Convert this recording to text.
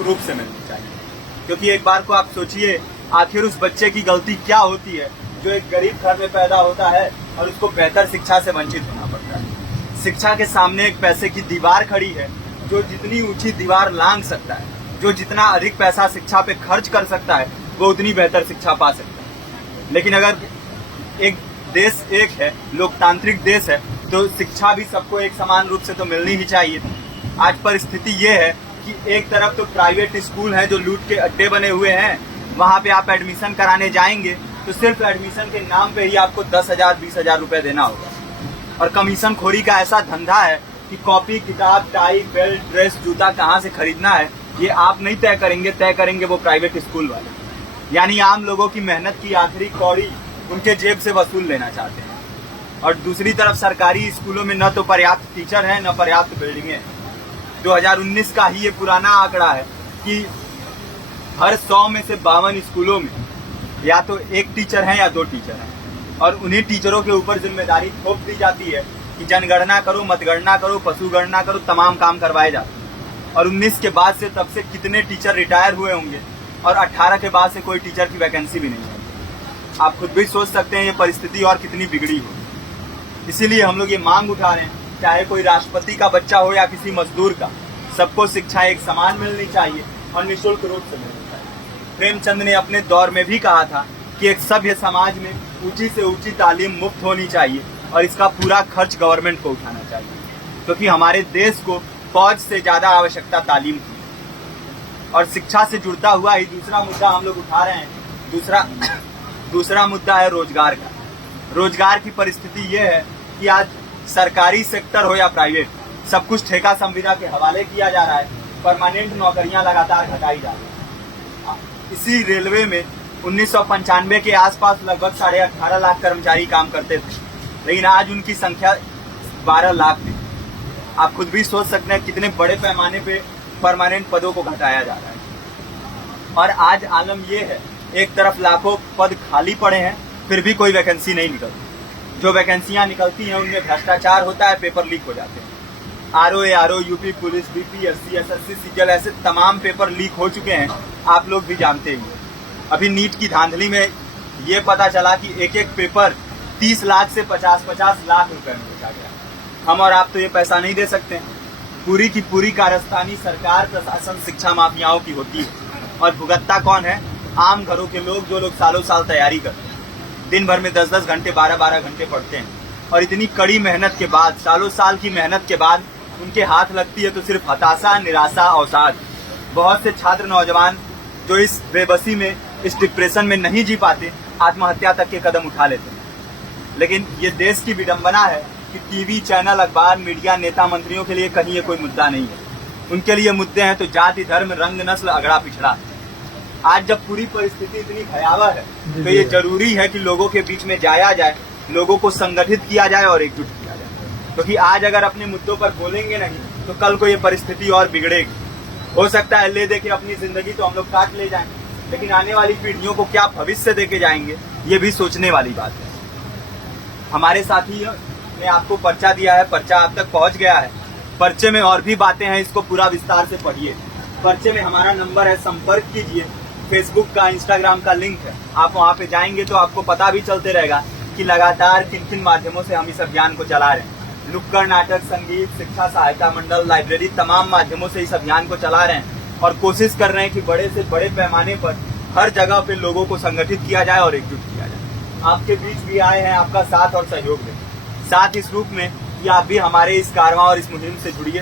रूप से मिलनी चाहिए। क्योंकि एक बार को आप सोचिए, आखिर उस बच्चे की गलती क्या होती है जो एक गरीब घर में पैदा होता है और उसको बेहतर शिक्षा से वंचित होना पड़ता है। शिक्षा के सामने एक पैसे की दीवार खड़ी है, जो जितनी ऊंची दीवार लांघ सकता है, जो जितना अधिक पैसा शिक्षा पे खर्च कर सकता है, वो उतनी बेहतर शिक्षा पा सकता है। लेकिन अगर एक देश एक है, लोकतांत्रिक देश है, तो शिक्षा भी सबको एक समान रूप से तो मिलनी ही चाहिए। आज परिस्थिति ये है कि एक तरफ तो प्राइवेट स्कूल है जो लूट के अड्डे बने हुए हैं, वहां पे आप एडमिशन कराने जाएंगे तो सिर्फ एडमिशन के नाम पे ही आपको 10,000 20,000 रुपए देना होगा। और कमीशन खोरी का ऐसा धंधा है कि कॉपी, किताब, टाई, बेल्ट, ड्रेस, जूता कहाँ से खरीदना है ये आप नहीं तय करेंगे वो प्राइवेट स्कूल वाले। यानी आम लोगों की मेहनत की आखिरी कौड़ी उनके जेब से वसूल लेना चाहते हैं। और दूसरी तरफ सरकारी स्कूलों में न तो पर्याप्त टीचर है, न पर्याप्त बिल्डिंगें हैं। 2019 का ही ये पुराना आंकड़ा है कि हर 100 में से 52 स्कूलों में या तो एक टीचर है या 2 टीचर हैं। और उन्हीं टीचरों के ऊपर जिम्मेदारी थोप दी जाती है कि जनगणना करो, मतगणना करो, पशुगणना करो, तमाम काम करवाए जाते हैं। और 19 के बाद से तब से कितने टीचर रिटायर हुए होंगे और 18 के बाद से कोई टीचर की वैकेंसी भी नहीं है। आप खुद भी सोच सकते हैं ये परिस्थिति और कितनी बिगड़ी हो। इसीलिए हम लोग ये मांग उठा रहे हैं, चाहे कोई राष्ट्रपति का बच्चा हो या किसी मजदूर का, सबको शिक्षा एक समान मिलनी चाहिए और निःशुल्क रूप से मिलनी चाहिए। प्रेमचंद ने अपने दौर में भी कहा था कि एक सभ्य समाज में ऊंची से ऊंची तालीम मुफ्त होनी चाहिए और इसका पूरा खर्च गवर्नमेंट को उठाना चाहिए। क्योंकि हमारे देश को फौज से ज्यादा आवश्यकता तालीम की। और शिक्षा से जुड़ता हुआ ही दूसरा मुद्दा हम लोग उठा रहे हैं। दूसरा मुद्दा है रोजगार का। रोजगार की परिस्थिति ये है कि आज सरकारी सेक्टर हो या प्राइवेट, सब कुछ ठेका संविदा के हवाले किया जा रहा है। परमानेंट नौकरियां लगातार घटाई जा रही है। इसी रेलवे में 1995 के आसपास लगभग 18.5 लाख कर्मचारी काम करते थे, लेकिन आज उनकी संख्या 12 लाख थी। आप खुद भी सोच सकते हैं कितने बड़े पैमाने पे परमानेंट पदों को घटाया जा रहा है। और आज आलम ये है, एक तरफ लाखों पद खाली पड़े हैं, फिर भी कोई वैकेंसी नहीं निकलती। जो वैकेंसियां निकलती हैं उनमें भ्रष्टाचार होता है, पेपर लीक हो जाते हैं। RO, UP police, BPSC, SSC, CGL, ऐसे तमाम पेपर लीक हो चुके हैं, आप लोग भी जानते ही। अभी नीट की धांधली में ये पता चला कि एक एक पेपर 30 लाख से 50-50 लाख रुपए में बेचा गया। हम और आप तो ये पैसा नहीं दे सकते। पूरी की पूरी कारस्तानी सरकार, प्रशासन, शिक्षा माफियाओं की होती है। और भुगतता कौन है? आम घरों के लोग, जो लोग सालों साल तैयारी करते हैं, दिन भर में 10-10 घंटे, 12-12 घंटे पढ़ते हैं। और इतनी कड़ी मेहनत के बाद, सालों साल की मेहनत के बाद उनके हाथ लगती है तो सिर्फ हताशा, निराशा, अवसाद। बहुत से छात्र नौजवान जो इस बेबसी में, इस डिप्रेशन में नहीं जी पाते, आत्महत्या तक के कदम उठा लेते हैं। लेकिन ये देश की विडंबना है कि टीवी चैनल, अखबार, मीडिया, नेता, मंत्रियों के लिए कहीं ये कोई मुद्दा नहीं है। उनके लिए मुद्दे हैं तो जाति, धर्म, रंग, नस्ल, अगड़ा पिछड़ा। आज जब पूरी परिस्थिति इतनी भयावह है तो ये जरूरी है कि लोगों के बीच में जाया जाए, लोगों को संगठित किया जाए और एकजुट किया जाए। क्योंकि आज अगर अपने मुद्दों पर बोलेंगे नहीं तो कल को ये परिस्थिति और बिगड़ेगी। हो सकता है ले दे के अपनी जिंदगी तो हम लोग काट ले जाएंगे, लेकिन आने वाली पीढ़ियों को क्या भविष्य दे के जाएंगे, ये भी सोचने वाली बात है। हमारे साथी ने आपको पर्चा दिया है, पर्चा आप तक पहुंच गया है। पर्चे में और भी बातें हैं, इसको पूरा विस्तार से पढ़िए। पर्चे में हमारा नंबर है, संपर्क कीजिए। फेसबुक का, इंस्टाग्राम का लिंक है, आप वहां पे जाएंगे तो आपको पता भी चलते रहेगा कि लगातार किन किन माध्यमों से हम इस अभियान को चला रहे हैं। नुक्कड़ नाटक, संगीत, शिक्षा सहायता मंडल, लाइब्रेरी, तमाम माध्यमों से इस अभियान को चला रहे हैं और कोशिश कर रहे हैं कि बड़े से बड़े पैमाने पर हर जगह पे लोगों को संगठित किया जाए और एकजुट किया जाए। आपके बीच भी आए हैं आपका साथ और सहयोग दें। साथ इस रूप में कि आप भी हमारे इस कारवां और इस मुहिम से जुड़िए।